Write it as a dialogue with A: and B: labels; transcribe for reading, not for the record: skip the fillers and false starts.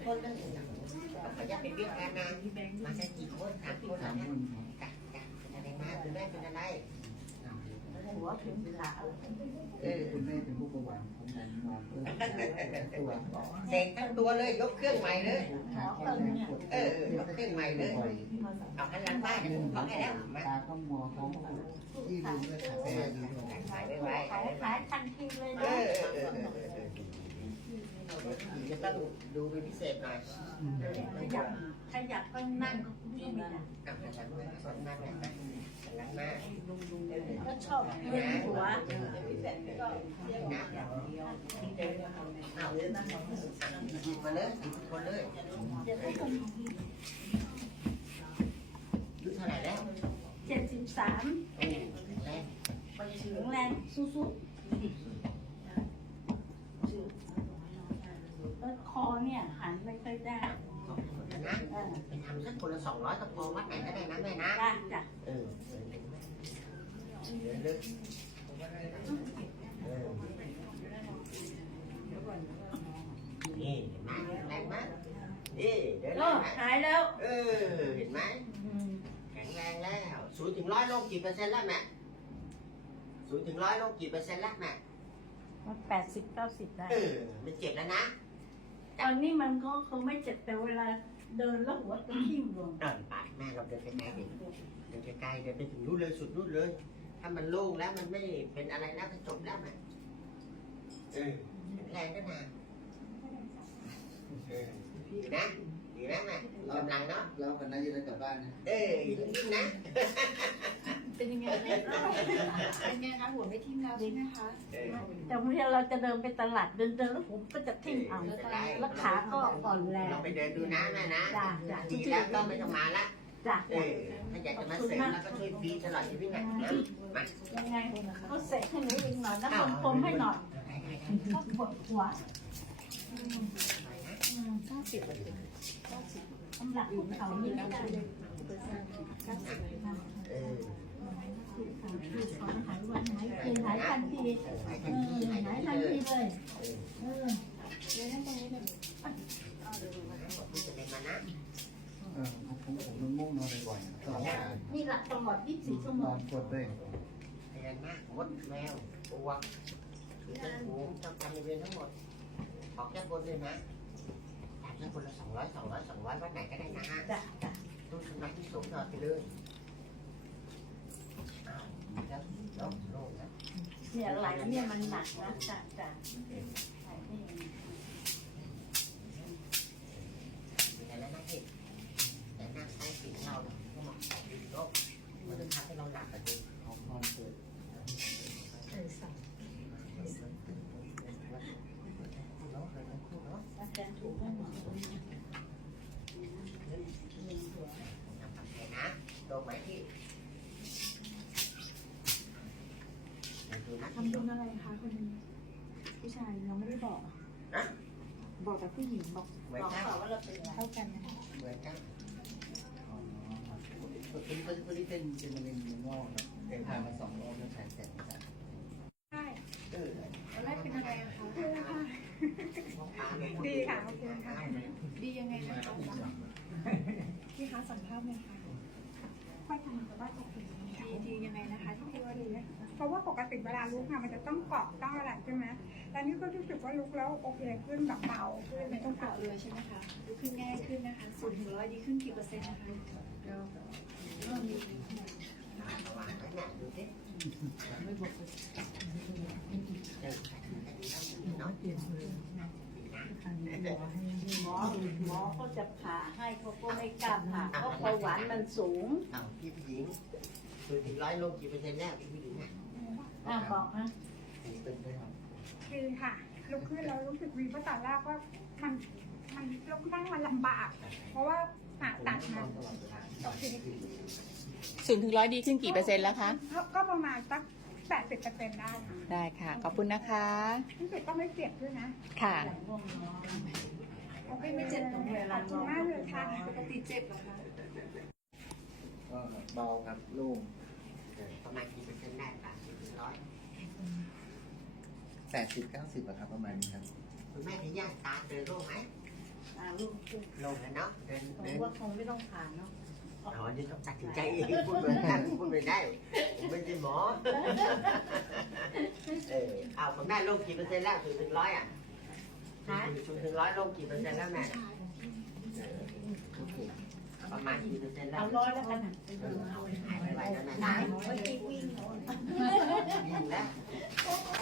A: คนเลยเขาจะเป็นเรื่องงานนะมาแค่กี่คน3 คนจ้ะอะไรมาคุณแม่เป็นอะไรหัวถึงขา
B: คุณแม่เป็นผู้ประวัติผมนอนตัว
A: เสกทั้งตัวเลยยกเครื่องใหม่เลยยกเครื่องใหม่เลยเอาให้ร้านบ้านเนี่ยผมขอให้แล้วมา
B: ตาข้ามมอเขาที่ลืมเลยขาแม่ดีเลย
A: ขายไว้
C: ขายทันทีเลยนะ
A: จะต้องดูเป็นพิเศษหน่อย
C: ขยับก็นั่งก็ไม่ได้
A: กับฉันด้วยสอนนั่งแบบนั้นหลังหน้า
C: ก็ชอบเล่นหัว
A: นะเอาหยิบมาเลยหยิบคนเลยดูเท่าไหร่แล้ว
C: 73
A: โอ้แรง
C: ถึงแรงสู้ๆแล้วคอเนี่ยหันไม่ค่อยได้
A: นะไปทำสักคนละ200กับพอวัดไหนก็ได้นะแม่นะ
C: จ้ะ
A: เดินเลยนี่เห็นไหมแรงไหมนี่เดินได้ไหม
C: หายแล้ว
A: เห็นไหมแข็งแรงแล้ว0 ถึง 100ลงกี่เปอร์เซ็นต์แล้วแม่0 ถึง 100ลงกี่เปอร์เซ็นต์แล้วแม่
C: มัน80-90ได้
A: มันเจ็บแล้วนะ
C: ตอนนี้มันก็คงไม่เจ็บแต่เวลาเดินแล้วหัวต้องทิ่มลง
A: ไปแม่เราเดินไปไกลดิเดินไปไกลเดินไปถึงนู่นเลยสุดนู่นเลยถ้ามันโล่งแล้วมันไม่เป็นอะไรแล้วก็จบแล้วแม่แรงก็นานดีนะดีนะแม่กำลังเนาะ
B: แล้ววันนั้นจะได้กลับบ้านนะ
A: ยิ่งนะ
D: เป็นยังไงเป็นไงคะหัวไม่ทิ่มแล้วใช่ไหมคะ
C: แต่เมื่อเราจะเดินไปตลาดเดินแล้วผมก็จะทิ่มเอาแล้วขาก็อ่อนแรง
A: เราไปเดินดูนะแม่นะ
C: ดี
A: แล้วก็ไม่ต้องมาละ
C: จ้ะ
A: ถ้าอยากจะมาเสริมแล้วก็ช่วยฟรีตลอดชีวิตนะมา
C: ยังไงเขาเสร็จให้หนูอีกหน่อยแล้วผมให้หน่อยก็ปวดหัวสำหรับคุณเขามีแล้วหายวันหายคืนหายทันทีหายทันทีเลย
B: ผมมันม่วงนอนบ่อยๆตลอด
C: นี่หลับตลอด24 ชั่วโมง
B: กดเลย
A: พญานาคมดแมวตัวคือต้นหูเจ้ากรรมนายเวรทั้งหมดออกแก้บนเลยนะจ่ายแค่คนละ200วัดไหนก็ได้นะฮะตู้สมาธิสูงหน่อยไปเลยแล้วโล่งนะ
C: เนี่ยไหลเนี่ยมันหนักนะจ้ะ
A: มีอะไรนะพี่แต่นั่งใต้ปีกเราเนี่ยก็มาขอดีโลกมันจะทำให้เราหลับไปดี
B: เอาความเกิด
C: อาจารย์ถูกให้หมอ
A: นะโดนไหมพี่
D: ทำบุญอะไรคะคนนี้ผู้ชายเราไม่ได้บอกบอกแต่ผู้หญิงบอก
C: ว่าเราเป็น
D: เท่ากันนะคะ
A: เหมือนกัน
B: คนที่เป็นมะเร็งเนื้องอกครับเป็นทางมา2 รอบแล้วใช้แสงจัด
D: ใช่ตอนแรกเป็นอะไรอะคะดีค่ะโอเคค่ะดียังไงนะคะพี่คะสัมภาษณ์ไหมคะ
E: ค่อยทำแต่ว่าปกติ
D: ดียังไงนะคะที่คิดว่าดี
E: เพราะว่าปกติเวลาลุกค่ะมันจะต้องเกาะต้องอะไรใช่ไหมแต่นี่ก็รู้สึกว่าลุกแล้วโอเคขึ้นแบบเบาขึ้น
D: ไม่ต้องเกาะเลยใช่ไหมคะลุกขึ้นง่ายขึ้นนะคะ0 ถึง 100ดีขึ้นกี่เปอร์เซ็นต์นะคะ
A: ระวังนะดูสิไม่บอก
C: หมอเขาจะผ่าให้เขาก็ไม่กล้าผ่าเพราะเบาหวานมันสูง
A: พี่ผู้หญิง0 ถึง 100ลงกี่เปอร์เซ็นต์แล้วพี่ผู้หญิง
C: บอกนะ
E: ดีค่ะลุกขึ้นแล้วรู้สึกดีเพราะตอนแรกว่ามันลุกนั่งมันลำบากเพราะว่าผ่าตัดมา
D: 0 ถึง 100ดีขึ้นกี่เปอร์เซ็นต์แล้วคะ
E: ก็ประมาณสัก80%ได้ค่ะ
D: ได้ค่ะขอบคุณนะคะ
E: รู้สึกก็ไม่เจ็บด้วยนะ
D: ค่ะ
E: โอเคไม่เจ็บตรงเวลาขอบคุณมากเลยค่ะ
D: ปกติเจ็บเหรอคะ
B: ก็เบาครับโล่ง
A: ประมาณกี่เปอร์เซ็นต์ได้ป่ะ0 ถึง 100
B: 80-90ครับประมาณนี้ครับ
A: คุณแม่ที่ย่างตาเจอโรคไหม
C: ลูก
A: ลงแล้วเนาะเดิน
C: ผม
A: เดิน
C: ว่าคงไม่ต้องผ่านเนาะ
A: อ๋อนี่ต้องตัดสินใจเองพูดเหมือนกันพูดไม่ได้ผมไม่ใช่หมอเอาคุณแม่ลงกี่เปอร์เซ็นต์แล้วถึง100อ่ะถึง100ลงกี่เปอร์เซ็นต์แล้วแม่ประมาณกี่เปอร์เซ็นต์แล้ว
C: เอาร้อยแล้วกัน
A: เอาหายไปแล้วนะ
C: เมื่อกี้วิ่ง
A: วิ่งแล้ว